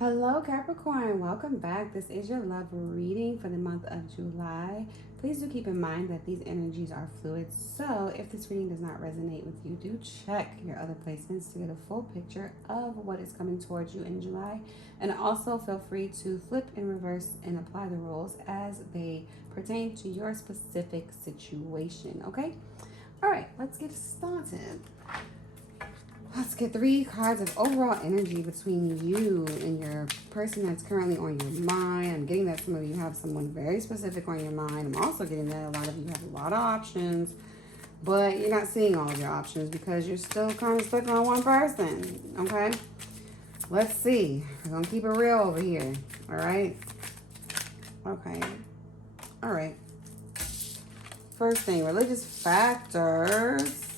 Hello Capricorn, welcome back. This is your love reading for the month of July. Please do keep in mind that these energies are fluid, so if this reading does not resonate with you, do check your other placements to get a full picture of what is coming towards you in July. And also feel free to flip and reverse and apply the rules as they pertain to your specific situation, okay? All right, let's get started. Let's get 3 cards of overall energy between you and your person that's currently on your mind. I'm getting that some of you have someone very specific on your mind. I'm also getting that a lot of you have a lot of options, but you're not seeing all of your options because you're still kind of stuck on one person, okay? Let's see. We're going to keep it real over here, all right? Okay. All right. First thing, religious factors.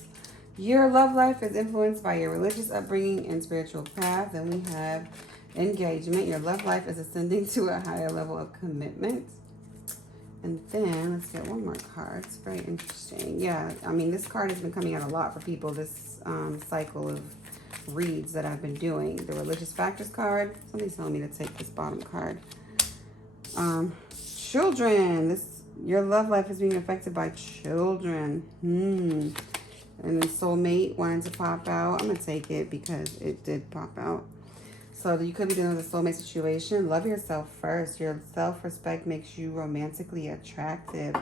Your love life is influenced by your religious upbringing and spiritual path. And we have engagement. Your love life is ascending to a higher level of commitment. And then let's get one more card. It's very interesting. Yeah, I mean, this card has been coming out a lot for people this cycle of reads that I've been doing. The religious factors card. Somebody's telling me to take this bottom card. Children. Your love life is being affected by children. And then soulmate wanted to pop out. I'm going to take it because it did pop out. So you could be dealing with a soulmate situation. Love yourself first. Your self-respect makes you romantically attractive.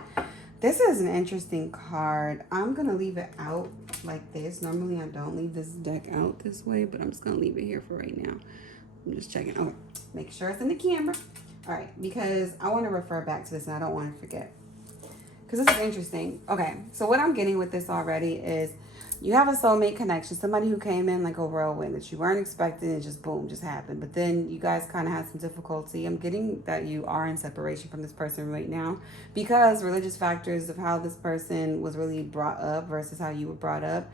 This is an interesting card. I'm going to leave it out like this. Normally I don't leave this deck out this way, but I'm just going to leave it here for right now. I'm just checking. Oh, make sure it's in the camera. All right, because I want to refer back to this and I don't want to forget. Because this is interesting. Okay, so what I'm getting with this already is you have a soulmate connection. Somebody who came in like a whirlwind that you weren't expecting. It just boom, just happened. But then you guys kind of had some difficulty. I'm getting that you are in separation from this person right now because religious factors of how this person was really brought up versus how you were brought up.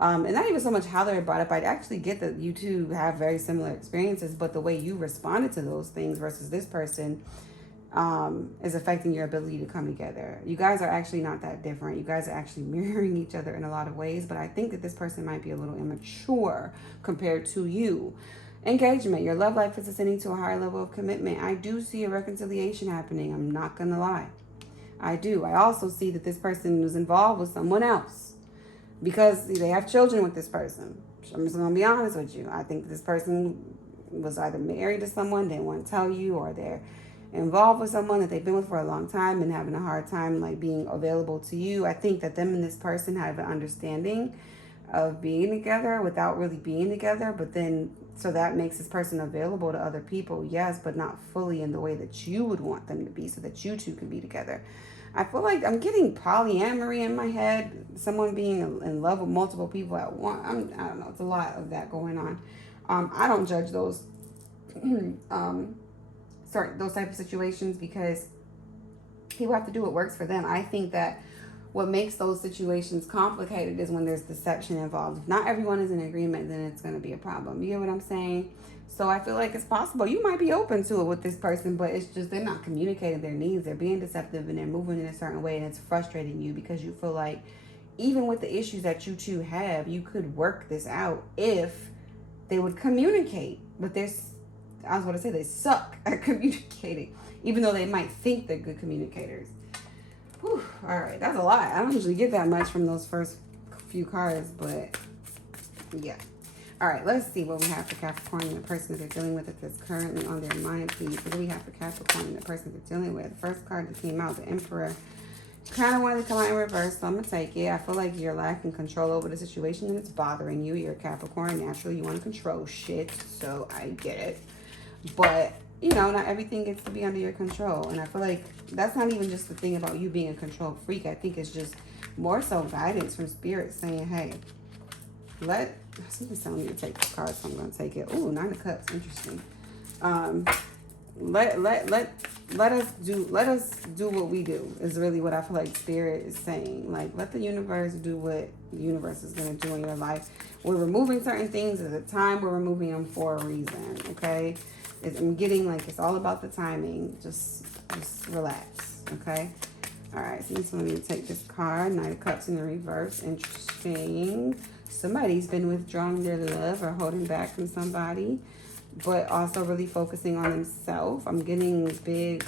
And not even so much how they were brought up. I actually get that you two have very similar experiences, but the way you responded to those things versus this person is affecting your ability to come together. You guys are actually not that different. You guys are actually mirroring each other in a lot of ways, but I think that this person might be a little immature compared to you. Engagement. Your love life is ascending to a higher level of commitment. I do see a reconciliation happening. I'm not going to lie. I do. I also see that this person was involved with someone else because they have children with this person. I'm just going to be honest with you. I think this person was either married to someone, didn't want to tell you, or they're involved with someone that they've been with for a long time and having a hard time like being available to you. I think that them and this person have an understanding of being together without really being together, but then so that makes this person available to other people, yes, but not fully in the way that you would want them to be so that you two can be together. I feel like I'm getting polyamory in my head, someone being in love with multiple people at once. I don't know, it's a lot of that going on. I don't judge those those type of situations because people have to do what works for them. I think that what makes those situations complicated is when there's deception involved. If not everyone is in agreement, then it's going to be a problem. You get what I'm saying? So I feel like it's possible you might be open to it with this person, but it's just they're not communicating their needs. They're being deceptive and they're moving in a certain way, and it's frustrating you because you feel like even with the issues that you two have, you could work this out if they would communicate. But I was going to say they suck at communicating, even though they might think they're good communicators. Whew, all right, that's a lot. I don't usually get that much from those first few cards, but yeah. All right, let's see what we have for Capricorn and the person that they're dealing with that's currently on their mind, please. What do we have for Capricorn and the person they're dealing with? The first card that came out, the Emperor, kind of wanted to come out in reverse, so I'm going to take it. I feel like you're lacking control over the situation and it's bothering you. You're a Capricorn. Naturally, you want to control shit, so I get it. But, you know, not everything gets to be under your control. And I feel like that's not even just the thing about you being a control freak. I think it's just more so guidance from spirit saying, hey, somebody's telling me to take this card, so I'm going to take it. Ooh, 9 of Cups. Interesting. Let us do what we do is really what I feel like spirit is saying. Like, let the universe do what the universe is going to do in your life. We're removing certain things at a time. We're removing them for a reason, okay? I'm getting like it's all about the timing. Just relax, okay? All right, so this one, let me take this card. 9 of Cups in the reverse. Interesting. Somebody's been withdrawing their love or holding back from somebody. but also really focusing on themselves. I'm getting big,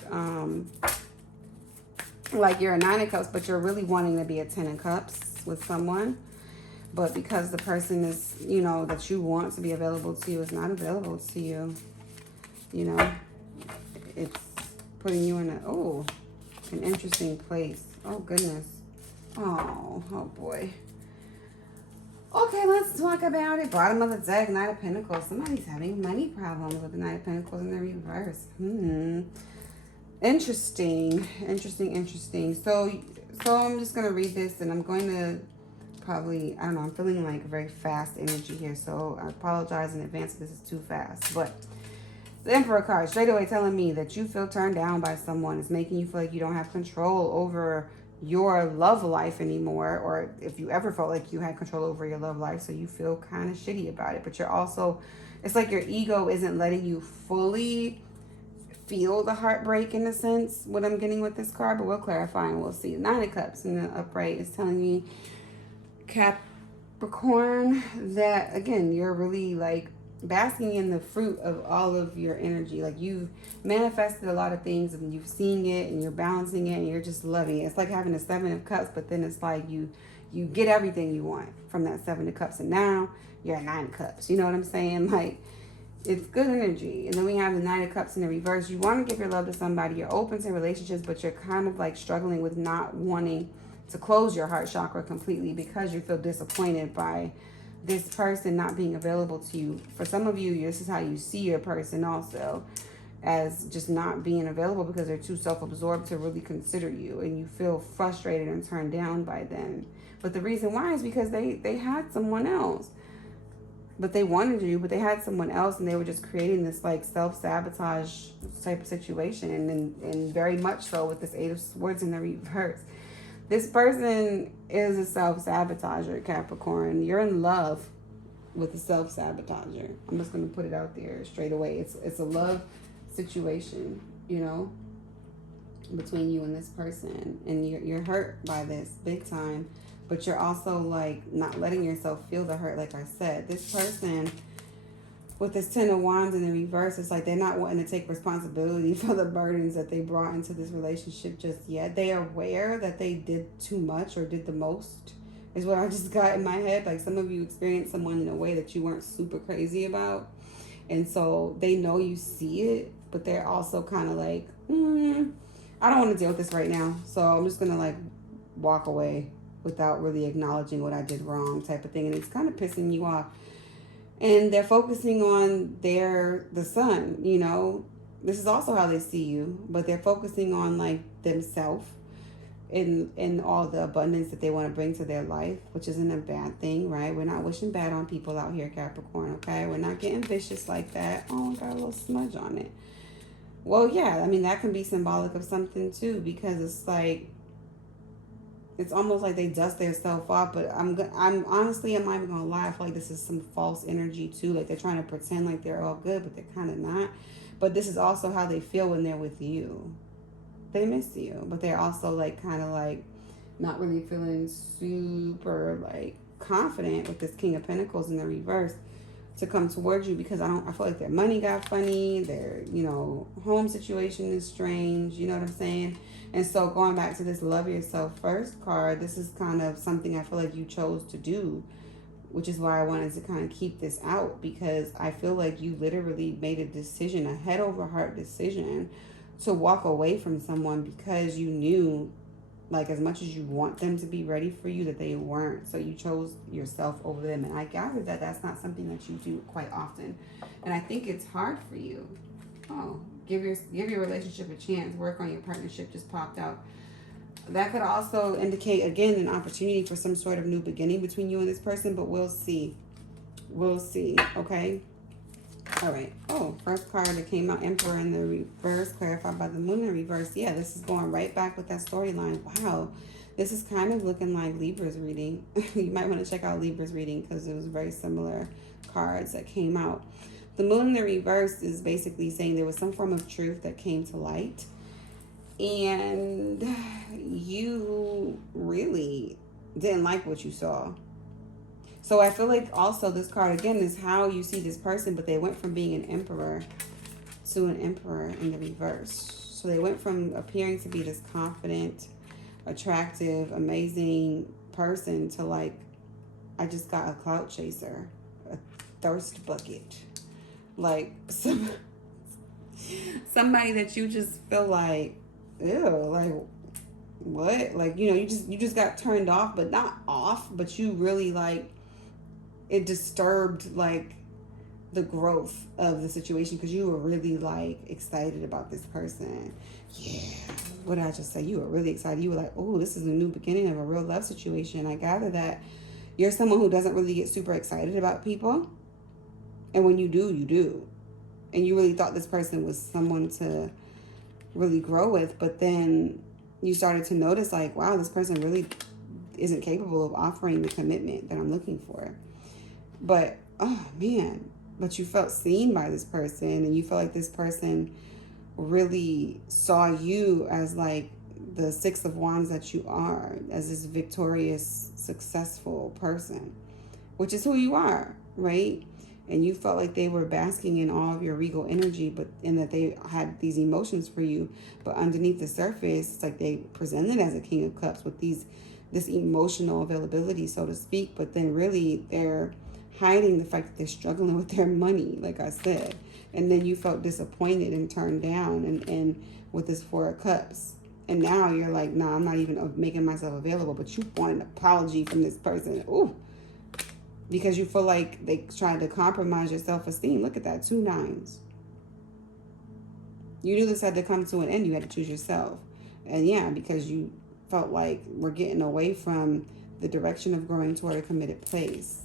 like you're a 9 of Cups, but you're really wanting to be a 10 of Cups with someone. But because the person is, you know, that you want to be available to you is not available to you, you know, it's putting you in an interesting place. Oh, goodness. Oh boy. Okay, let's talk about it. Bottom of the deck, Knight of Pentacles. Somebody's having money problems with the Knight of Pentacles in the reverse. Interesting. So I'm just going to read this, and I'm going to probably, I don't know, I'm feeling like very fast energy here. So I apologize in advance if this is too fast. But the Emperor card, straight away telling me that you feel turned down by someone. It's making you feel like you don't have control over your love life anymore, or if you ever felt like you had control over your love life, so you feel kind of shitty about it. But you're also, it's like your ego isn't letting you fully feel the heartbreak in a sense, what I'm getting with this card, but we'll clarify and we'll see. 9 of Cups in the upright is telling me, Capricorn, that again, you're really like basking in the fruit of all of your energy. Like you've manifested a lot of things and you've seen it and you're balancing it and you're just loving it. It's like having a 7 of Cups, but then it's like you get everything you want from that 7 of Cups, and now you're at 9 of Cups. You know what I'm saying? Like, it's good energy. And then we have the 9 of Cups in the reverse. You want to give your love to somebody. You're open to relationships, but you're kind of like struggling with not wanting to close your heart chakra completely because you feel disappointed by this person not being available to you. For some of you, this is how you see your person also, as just not being available because they're too self-absorbed to really consider you, and you feel frustrated and turned down by them. But the reason why is because they had someone else. But they wanted you, but they had someone else, and they were just creating this like self-sabotage type of situation, and very much so with this 8 of Swords in the reverse. This person is a self-sabotager, Capricorn. You're in love with a self-sabotager. I'm just going to put it out there straight away. It's a love situation, you know, between you and this person. And you're hurt by this big time. But you're also like not letting yourself feel the hurt, like I said. This person with this 10 of Wands in the reverse, it's like they're not wanting to take responsibility for the burdens that they brought into this relationship just yet. They are aware that they did too much or did the most, is what I just got in my head. Like some of you experienced someone in a way that you weren't super crazy about. And so they know you see it, but they're also kind of like, I don't want to deal with this right now. So I'm just going to like walk away without really acknowledging what I did wrong type of thing. And it's kind of pissing you off. And they're focusing on the sun, you know. This is also how they see you, but they're focusing on like themselves and all the abundance that they want to bring to their life, which isn't a bad thing, right? We're not wishing bad on people out here, Capricorn, okay? We're not getting vicious like that. Oh, I got a little smudge on it. Well, yeah, I mean, that can be symbolic of something too, because it's like, it's almost like they dust their self off, but I'm honestly, I'm not even gonna lie, I feel like this is some false energy too. Like they're trying to pretend like they're all good, but they're kind of not. But this is also how they feel when they're with you. They miss you, but they're also like kind of like not really feeling super like confident with this King of Pentacles in the reverse to come towards you, because I feel like their money got funny, their, you know, home situation is strange, you know what I'm saying? And so going back to this love yourself first card, this is kind of something I feel like you chose to do, which is why I wanted to kind of keep this out, because I feel like you literally made a decision, a head over heart decision to walk away from someone because you knew, like, as much as you want them to be ready for you, that they weren't. So you chose yourself over them. And I gather that that's not something that you do quite often. And I think it's hard for you. Oh, give your relationship a chance. Work on your partnership just popped out. That could also indicate, again, an opportunity for some sort of new beginning between you and this person, but we'll see. We'll see, okay? All right. Oh, first card that came out, Emperor in the reverse, clarified by the Moon in the reverse. Yeah, this is going right back with that storyline. Wow. This is kind of looking like Libra's reading. You might want to check out Libra's reading because it was very similar cards that came out. The Moon in the reverse is basically saying there was some form of truth that came to light. And you really didn't like what you saw. So I feel like also this card, again, is how you see this person, but they went from being an emperor to an emperor in the reverse. So they went from appearing to be this confident, attractive, amazing person to like, I just got a clout chaser, a thirst bucket. Like somebody that you just feel like, ew, like what? Like, you know, you just got turned off, but not off, but you really like, it disturbed like the growth of the situation because you were really like excited about this person. Yeah. What did I just say? You were really excited. You were like, oh, this is a new beginning of a real love situation. I gather that you're someone who doesn't really get super excited about people. And when you do, you do. And you really thought this person was someone to really grow with. But then you started to notice like, wow, this person really isn't capable of offering the commitment that I'm looking for. But, oh man, but you felt seen by this person, and you felt like this person really saw you as like the Six of Wands that you are, as this victorious, successful person, which is who you are, right? And you felt like they were basking in all of your regal energy, but in that they had these emotions for you, but underneath the surface, it's like they presented as a King of Cups with this emotional availability, so to speak, but then really they're hiding the fact that they're struggling with their money, like I said. And then you felt disappointed and turned down and with this Four of Cups. And now you're like, nah, I'm not even making myself available. But you want an apology from this person. Ooh. Because you feel like they tried to compromise your self-esteem. Look at that, 2 9s. You knew this had to come to an end. You had to choose yourself. And yeah, because you felt like we're getting away from the direction of growing toward a committed place.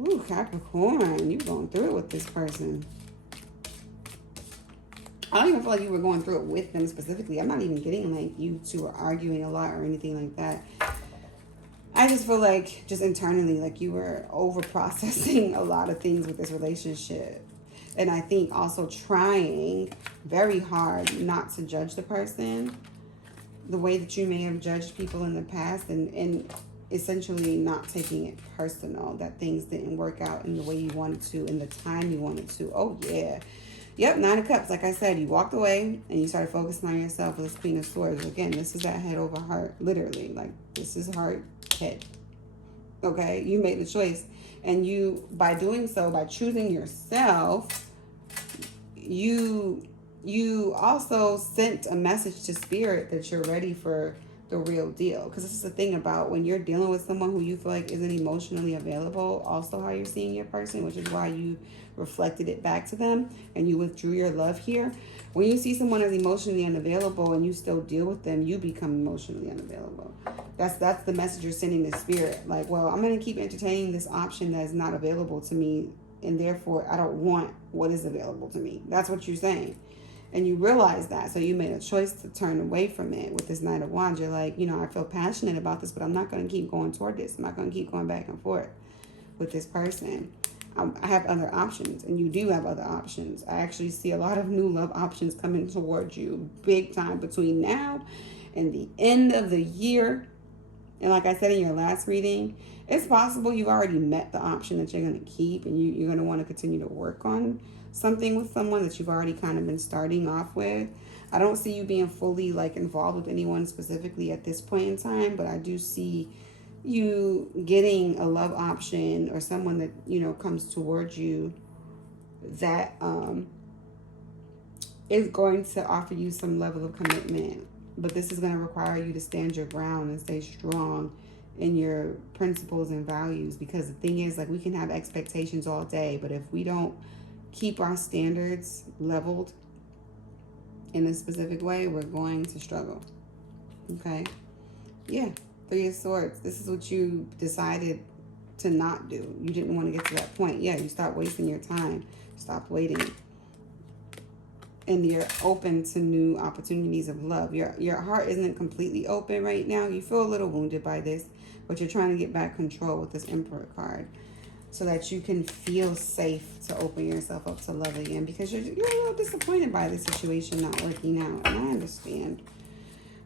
Ooh, Capricorn, you're going through it with this person. I don't even feel like you were going through it with them specifically. I'm not even getting like you two are arguing a lot or anything like that. I just feel like just internally, like you were over processing a lot of things with this relationship. And I think also trying very hard not to judge the person the way that you may have judged people in the past, and essentially not taking it personal that things didn't work out in the way you wanted to, in the time you wanted to. Oh, yeah. Yep, 9 of Cups. Like I said, you walked away and you started focusing on yourself with this Queen of Swords. Again, this is that head over heart, literally. Like, this is heart, head. Okay? You made the choice. And you, by doing so, by choosing yourself, you also sent a message to Spirit that you're ready for the real deal. Because this is the thing about when you're dealing with someone who you feel like isn't emotionally available, also how you're seeing your person, which is why you reflected it back to them and you withdrew your love here. When you see someone as emotionally unavailable and you still deal with them, you become emotionally unavailable. That's the message you're sending to Spirit. Like, well, I'm going to keep entertaining this option that is not available to me, and therefore I don't want what is available to me. That's what you're saying. And you realize that, so you made a choice to turn away from it with this Knight of Wands. You're like, you know, I feel passionate about this, but I'm not going to keep going toward this. I'm not going to keep going back and forth with this person. I have other options, and you do have other options. I actually see a lot of new love options coming towards you big time between now and the end of the year. And like I said in your last reading, it's possible you've already met the option that you're going to keep, and you're going to want to continue to work on something with someone that you've already kind of been starting off with. I don't see you being fully like involved with anyone specifically at this point in time, but I do see you getting a love option or someone that, you know, comes towards you that is going to offer you some level of commitment. But this is going to require you to stand your ground and stay strong in your principles and values, because the thing is, like, we can have expectations all day, but if we don't keep our standards leveled in a specific way, we're going to struggle. Okay? Yeah. 3 of Swords. This is what you decided to not do. You didn't want to get to that point. Yeah, you stopped wasting your time. Stop waiting. And you're open to new opportunities of love. Your heart isn't completely open right now. You feel a little wounded by this, but you're trying to get back control with this Emperor card so that you can feel safe to open yourself up to love again, because you're a little disappointed by this situation not working out. And I understand.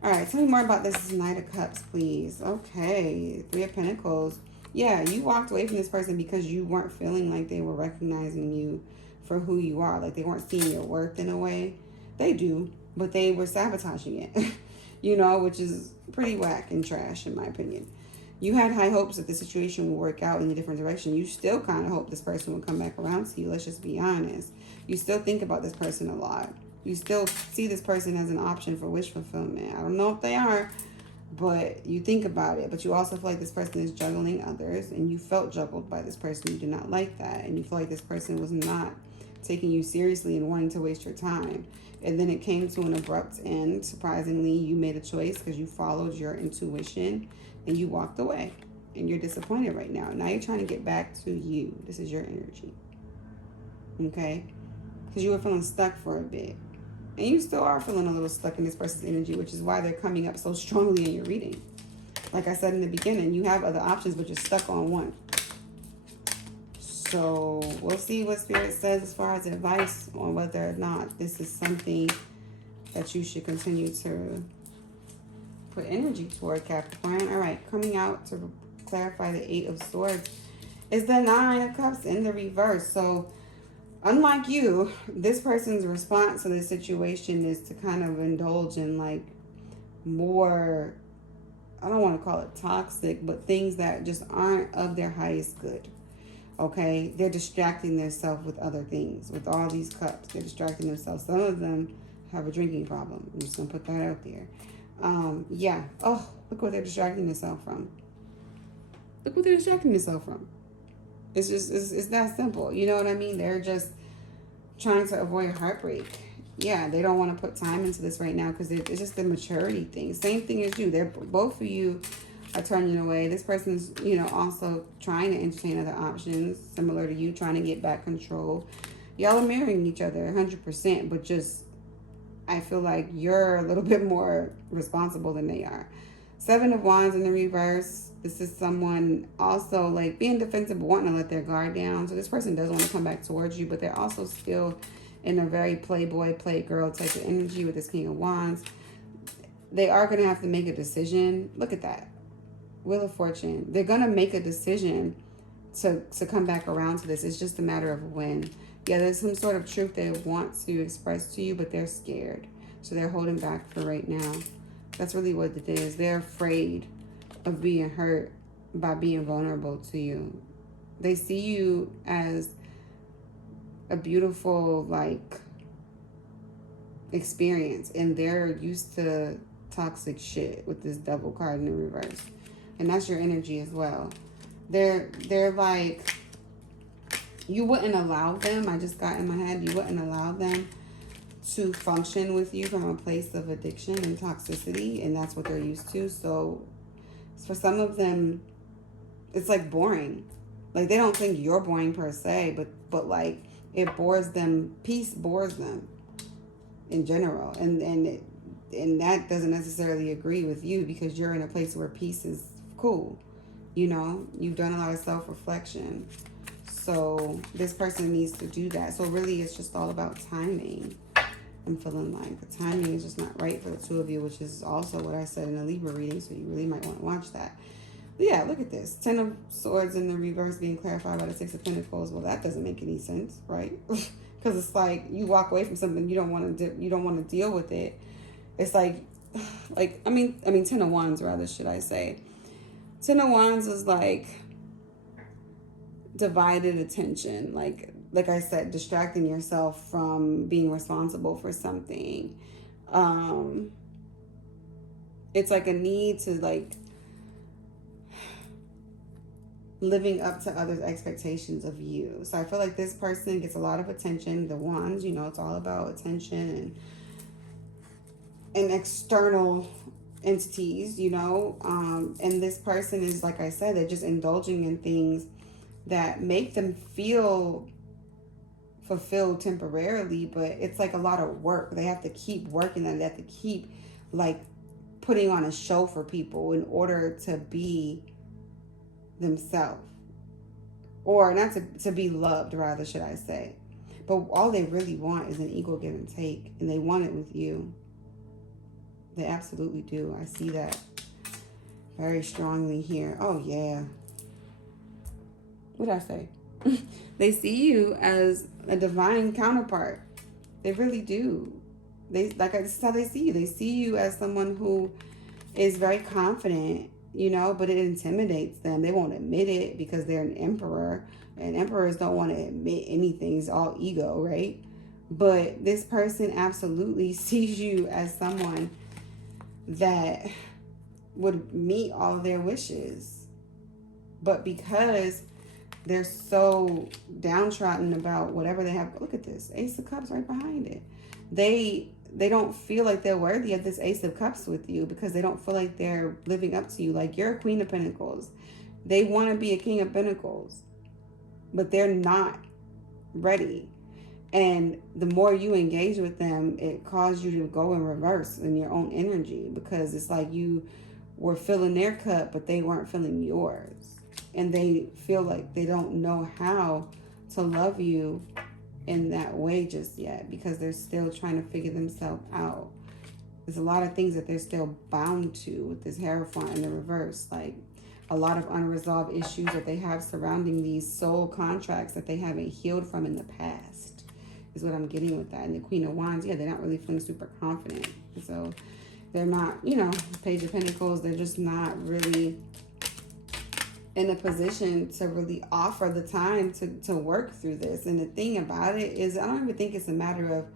All right, tell me more about this Knight of Cups, please. Okay, 3 of Pentacles. Yeah, you walked away from this person because you weren't feeling like they were recognizing you for who you are. Like they weren't seeing your worth in a way. They do, but they were sabotaging it, you know, which is pretty whack and trash in my opinion. You had high hopes that the situation will work out in a different direction. You still kind of hope this person will come back around to you. Let's just be honest. You still think about this person a lot. You still see this person as an option for wish fulfillment. I don't know if they are, but you think about it. But you also feel like this person is juggling others, and you felt juggled by this person. You did not like that, and you feel like this person was not taking you seriously and wanting to waste your time. And then it came to an abrupt end. Surprisingly, you made a choice because you followed your intuition and you walked away. And you're disappointed right now. Now you're trying to get back to you. This is your energy. Okay? Because you were feeling stuck for a bit. And you still are feeling a little stuck in this person's energy, which is why they're coming up so strongly in your reading. Like I said in the beginning, you have other options, but you're stuck on one. So we'll see what Spirit says as far as advice on whether or not this is something that you should continue to put energy toward, Capricorn. All right, coming out to clarify the Eight of Swords is the Nine of Cups in the reverse. So unlike you, this person's response to this situation is to kind of indulge in like more, I don't want to call it toxic, but things that just aren't of their highest good. Okay, they're distracting themselves with other things. With all these cups, they're distracting themselves. Some of them have a drinking problem. I'm just gonna put that out there. Yeah. Oh, look what they're distracting themselves from. Look what they're distracting themselves from. It's just, it's that simple. You know what I mean? They're just trying to avoid heartbreak. Yeah, they don't want to put time into this right now because it's just the maturity thing. Same thing as you. They're both of you are turning away. This person's, you know, also trying to entertain other options, similar to you, trying to get back control. Y'all are marrying each other 100%, but just, I feel like you're a little bit more responsible than they are. Seven of Wands in the reverse. This is someone also like being defensive, but wanting to let their guard down. So this person does want to come back towards you, but they're also still in a very playboy, playgirl type of energy with this King of Wands. They are going to have to make a decision. Look at that. Wheel of Fortune. They're going to make a decision to come back around to this. It's just a matter of when. Yeah, there's some sort of truth they want to express to you, but they're scared. So they're holding back for right now. That's really what it is. They're afraid of being hurt by being vulnerable to you. They see you as a beautiful, like, experience. And they're used to toxic shit with this Devil card in the reverse. And that's your energy as well. They're like, you wouldn't allow them, I just got in my head, you wouldn't allow them to function with you from a place of addiction and toxicity, and that's what they're used to. So for some of them, it's like boring. Like they don't think you're boring per se, but like it bores them. Peace bores them in general, and that doesn't necessarily agree with you because you're in a place where peace is cool. You know, you've done a lot of self-reflection. So this person needs to do that. So really it's just all about timing. I'm feeling like the timing is just not right for the two of you, which is also what I said in a Libra reading. So you really might want to watch that. But yeah, look at this. 10 of Swords in the reverse being clarified by the 6 of Pentacles. Well, that doesn't make any sense, right? Because it's like you walk away from something you don't want to deal with it. It's like I mean 10 of Wands rather, should I say. 10 of Wands is like divided attention, like I said, distracting yourself from being responsible for something. It's like a need to like living up to others' expectations of you. So I feel like this person gets a lot of attention. The Wands, you know, it's all about attention and external entities, you know. And this person is, like I said, they're just indulging in things that make them feel fulfilled temporarily, but it's like a lot of work. They have to keep working and they have to keep like putting on a show for people in order to be themselves, or not to be loved rather, should I say. But all they really want is an equal give and take, and they want it with you. They absolutely do. I see that very strongly here. Oh yeah. what did I say? They see you as a divine counterpart. They really do. This is how they see you. They see you as someone who is very confident, you know, but it intimidates them. They won't admit it because they're an emperor, and emperors don't want to admit anything. It's all ego, right? But this person absolutely sees you as someone that would meet all their wishes. But because they're so downtrodden about whatever they have, look at this, Ace of Cups right behind it. They don't feel like they're worthy of this Ace of Cups with you because they don't feel like they're living up to you. Like, you're a Queen of Pentacles. They want to be a King of Pentacles, but they're not ready. And the more you engage with them, it causes you to go in reverse in your own energy, because it's like you were filling their cup, but they weren't filling yours. And they feel like they don't know how to love you in that way just yet, because they're still trying to figure themselves out. There's a lot of things that they're still bound to with this Hierophant in the reverse, like a lot of unresolved issues that they have surrounding these soul contracts that they haven't healed from in the past, is what I'm getting with that. And the Queen of Wands, yeah, they're not really feeling super confident. So they're not, you know, Page of Pentacles, they're just not really in a position to really offer the time to work through this. And the thing about it is, I don't even think it's a matter of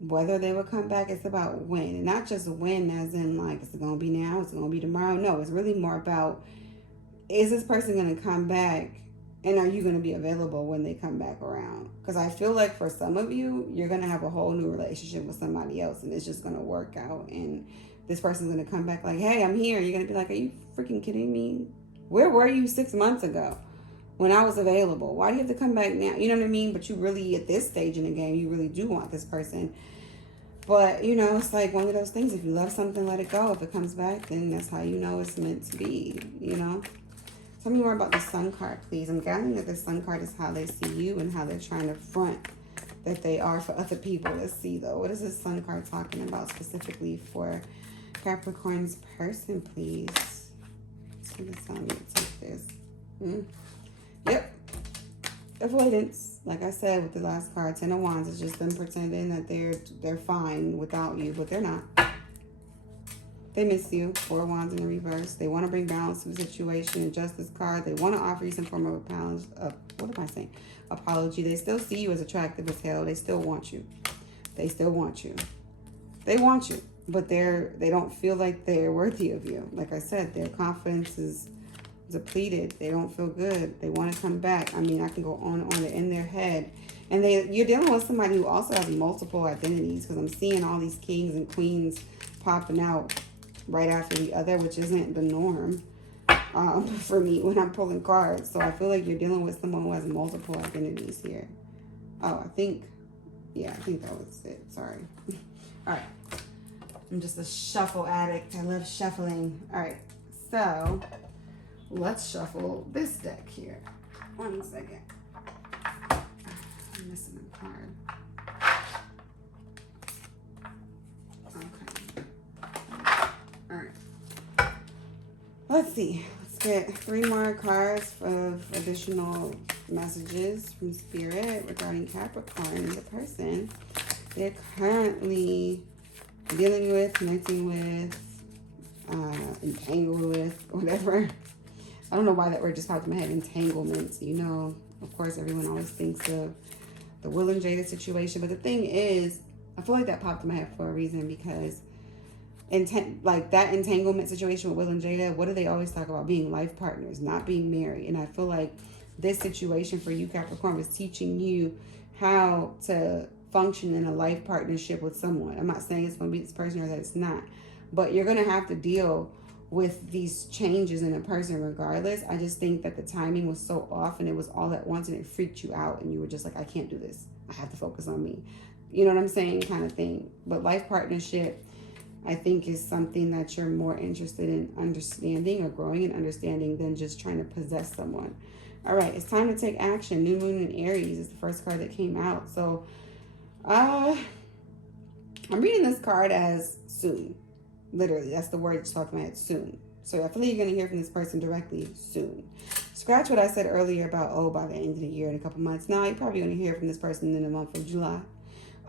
whether they will come back. It's about when. And not just when as in like, is it going to be now? Is it going to be tomorrow? No, it's really more about, is this person going to come back? And are you going to be available when they come back around? Because I feel like for some of you, you're going to have a whole new relationship with somebody else, and it's just going to work out. And this person's going to come back like, hey, I'm here. You're going to be like, are you freaking kidding me? Where were you 6 months ago when I was available? Why do you have to come back now? You know what I mean? But you really, at this stage in the game, you really do want this person. But, you know, it's like one of those things. If you love something, let it go. If it comes back, then that's how you know it's meant to be, you know? Tell me more about the Sun card, please. I'm gathering that the Sun card is how they see you and how they're trying to front that they are for other people. Let's see, though. What is this Sun card talking about specifically for Capricorn's person, please? Let's tell me to take this. Yep. Avoidance. Like I said with the last card, Ten of Wands, it's just them pretending that they're fine without you, but they're not. They miss you. Four of Wands in the reverse. They want to bring balance to the situation. The Justice card. They want to offer you some form of apology. They still see you as attractive as hell. They still want you. They still want you. They want you, but they don't feel like they're worthy of you. Like I said, their confidence is depleted. They don't feel good. They want to come back. I mean, I can go on and on. They're in their head. And you're dealing with somebody who also has multiple identities, because I'm seeing all these kings and queens popping out right after the other, which isn't the norm for me when I'm pulling cards. So I feel like you're dealing with someone who has multiple identities here. Oh, I think that was it. Sorry. All right. I'm just a shuffle addict. I love shuffling. All right. So let's shuffle this deck here. 1 second. I'm missing a card. Let's see. Let's get 3 more cards of additional messages from Spirit regarding Capricorn and the person they're currently dealing with, connecting with, entangled with, whatever. I don't know why that word just popped in my head. Entanglements. You know, of course, everyone always thinks of the Will and Jada situation. But the thing is, I feel like that popped in my head for a reason, because like that entanglement situation with Will and Jada, what do they always talk about? Being life partners, not being married. And I feel like this situation for you, Capricorn, was teaching you how to function in a life partnership with someone. I'm not saying it's going to be this person or that it's not, but you're going to have to deal with these changes in a person regardless. I just think that the timing was so off and it was all at once and it freaked you out and you were just like, I can't do this. I have to focus on me. You know what I'm saying? Kind of thing. But life partnership, I think, is something that you're more interested in understanding or growing in understanding than just trying to possess someone. All right, it's time to take action. New Moon in Aries is the first card that came out. So I'm reading this card as soon. Literally, that's the word that's talking about, soon. So I feel like you're going to hear from this person directly soon. Scratch what I said earlier about, oh, by the end of the year in a couple months. Now you're probably going to hear from this person in the month of July.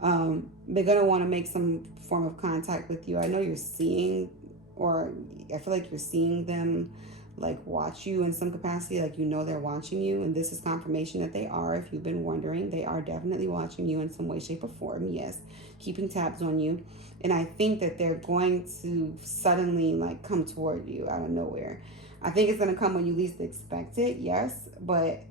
They're going to want to make some form of contact with you. I know you're seeing, or I feel like you're seeing them like watch you in some capacity, like they're watching you, and this is confirmation that they are. If you've been wondering, they are definitely watching you in some way, shape, or form. Yes, keeping tabs on you. And I think that they're going to suddenly like come toward you out of nowhere. I think it's going to come when you least expect it, yes, but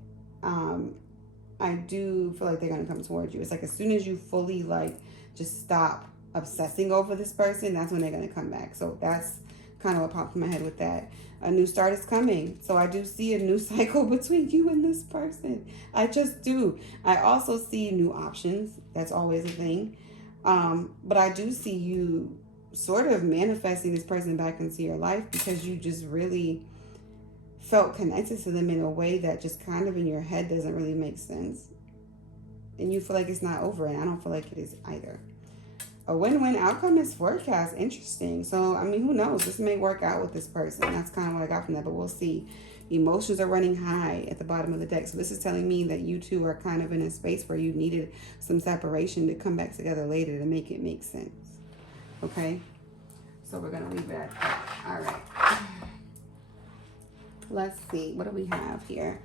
I do feel like they're going to come towards you. It's like as soon as you fully like just stop obsessing over this person, that's when they're going to come back. So that's kind of what popped in my head with that. A new start is coming. So I do see a new cycle between you and this person. I just do. I also see new options. That's always a thing. But I do see you sort of manifesting this person back into your life because you just really felt connected to them in a way that just kind of in your head doesn't really make sense. And you feel like it's not over, and I don't feel like it is either. A win-win outcome is forecast. Interesting. So, I mean, who knows? This may work out with this person. That's kind of what I got from that, but we'll see. Emotions are running high at the bottom of the deck. So this is telling me that you two are kind of in a space where you needed some separation to come back together later to make it make sense. Okay? So we're going to leave it at that. All right. Let's see. What do we have here?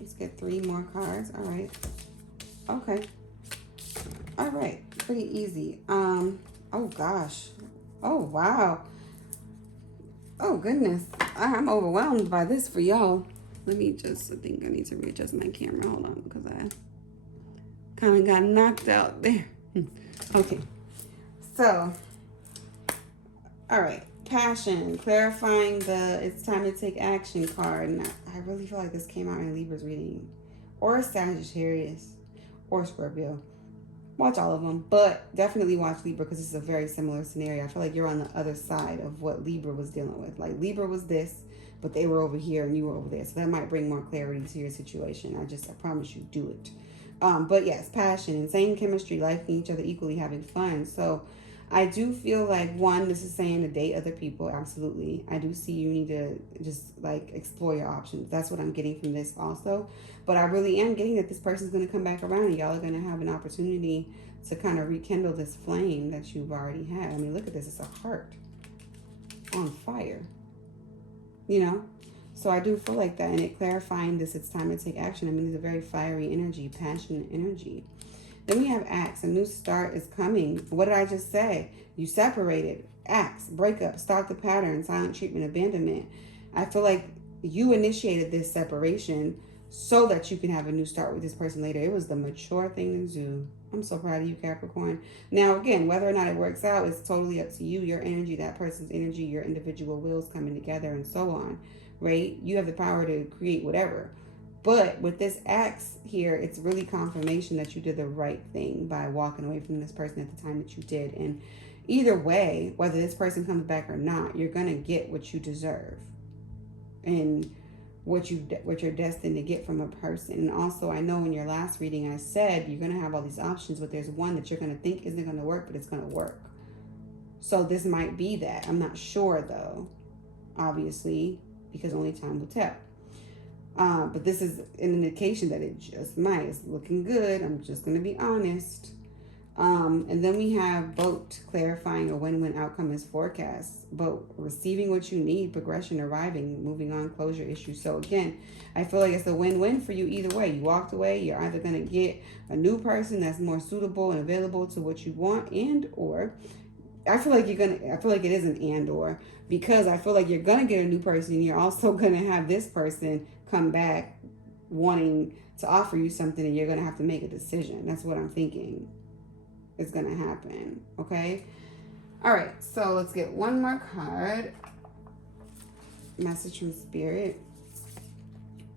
Let's get 3 more cards. All right. Okay. All right, pretty easy. Oh gosh. Oh wow. Oh goodness. I'm overwhelmed by this for y'all. Let me just, I think I need to readjust my camera. Hold on, because I kind of got knocked out there. Okay. So, all right. Passion, clarifying the it's time to take action card. And I really feel like this came out in Libra's reading. Or Sagittarius. Or Scorpio. Watch all of them, but definitely watch Libra because this is a very similar scenario. I feel like you're on the other side of what Libra was dealing with. Like Libra was this, but they were over here and you were over there. So that might bring more clarity to your situation. I promise you, do it. But yes, passion, insane chemistry, liking each other equally, having fun. So I do feel like, one, this is saying to date other people. Absolutely. I do see you need to just like explore your options. That's what I'm getting from this also. But I really am getting that this person's going to come back around and y'all are going to have an opportunity to kind of rekindle this flame that you've already had. I mean, look at this. It's a heart on fire, you know? So I do feel like that. And it clarifying this, it's time to take action. I mean, it's a very fiery energy, passionate energy. Then we have Axe. A new start is coming. What did I just say? You separated. Axe, breakup, start the pattern, silent treatment, abandonment. I feel like you initiated this separation so that you can have a new start with this person later. It was the mature thing to do. I'm so proud of you, Capricorn. Now, again, whether or not it works out is totally up to you. Your energy, that person's energy, your individual wills coming together and so on, right? You have the power to create whatever. But with this Axe here, it's really confirmation that you did the right thing by walking away from this person at the time that you did. And either way, whether this person comes back or not, you're going to get what you deserve. And what you're destined to get from a person. And also, I know in your last reading I said you're going to have all these options, but there's one that you're going to think isn't going to work, but it's going to work. So this might be that. I'm not sure though, obviously, because only time will tell. But this is an indication that it just might. It's looking good. I'm just going to be honest. And then we have Boat, clarifying a win-win outcome is forecast. Boat, receiving what you need, progression, arriving, moving on, closure issues. So again, I feel like it's a win-win for you either way. You walked away, you're either going to get a new person that's more suitable and available to what you want, and or I feel like it is an and or, because I feel like you're going to get a new person and you're also going to have this person come back wanting to offer you something, and you're going to have to make a decision. That's what I'm thinking is going to happen. Okay. All right. So let's get one more card. Message from Spirit.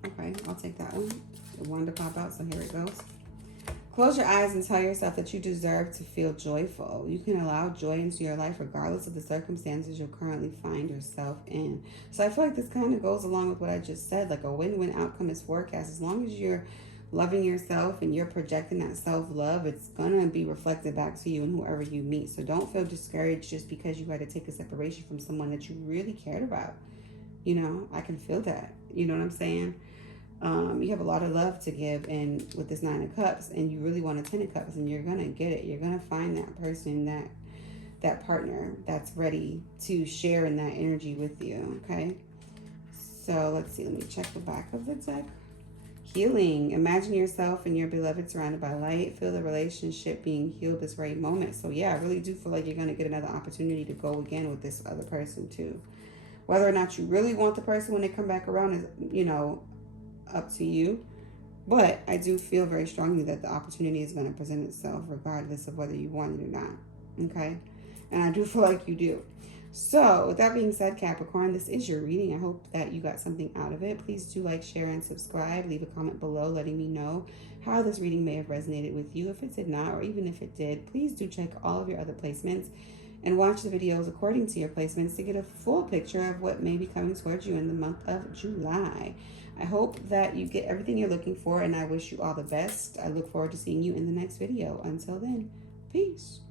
Okay. I'll take that one. It wanted to pop out. So here it goes. Close your eyes and tell yourself that you deserve to feel joyful. You can allow joy into your life regardless of the circumstances you'll currently find yourself in. So I feel like this kind of goes along with what I just said. Like a win-win outcome is forecast. As long as you're loving yourself and you're projecting that self-love, it's going to be reflected back to you and whoever you meet. So don't feel discouraged just because you had to take a separation from someone that you really cared about. You know, I can feel that. You know what I'm saying? You have a lot of love to give, and with this Nine of Cups, and you really want a Ten of Cups, and you're gonna get it. You're gonna find that person, that partner that's ready to share in that energy with you. Okay. So let's see. Let me check the back of the deck. Healing. Imagine yourself and your beloved surrounded by light. Feel the relationship being healed this very moment. So yeah, I really do feel like you're gonna get another opportunity to go again with this other person too. Whether or not you really want the person when they come back around is, you know, up to you. But I do feel very strongly that the opportunity is going to present itself regardless of whether you want it or not. Okay? And I do feel like you do. So, with that being said, Capricorn, this is your reading. I hope that you got something out of it. Please do like, share, and subscribe. Leave a comment below letting me know how this reading may have resonated with you. If it did not, or even if it did, please do check all of your other placements and watch the videos according to your placements to get a full picture of what may be coming towards you in the month of July. I hope that you get everything you're looking for, and I wish you all the best. I look forward to seeing you in the next video. Until then, peace.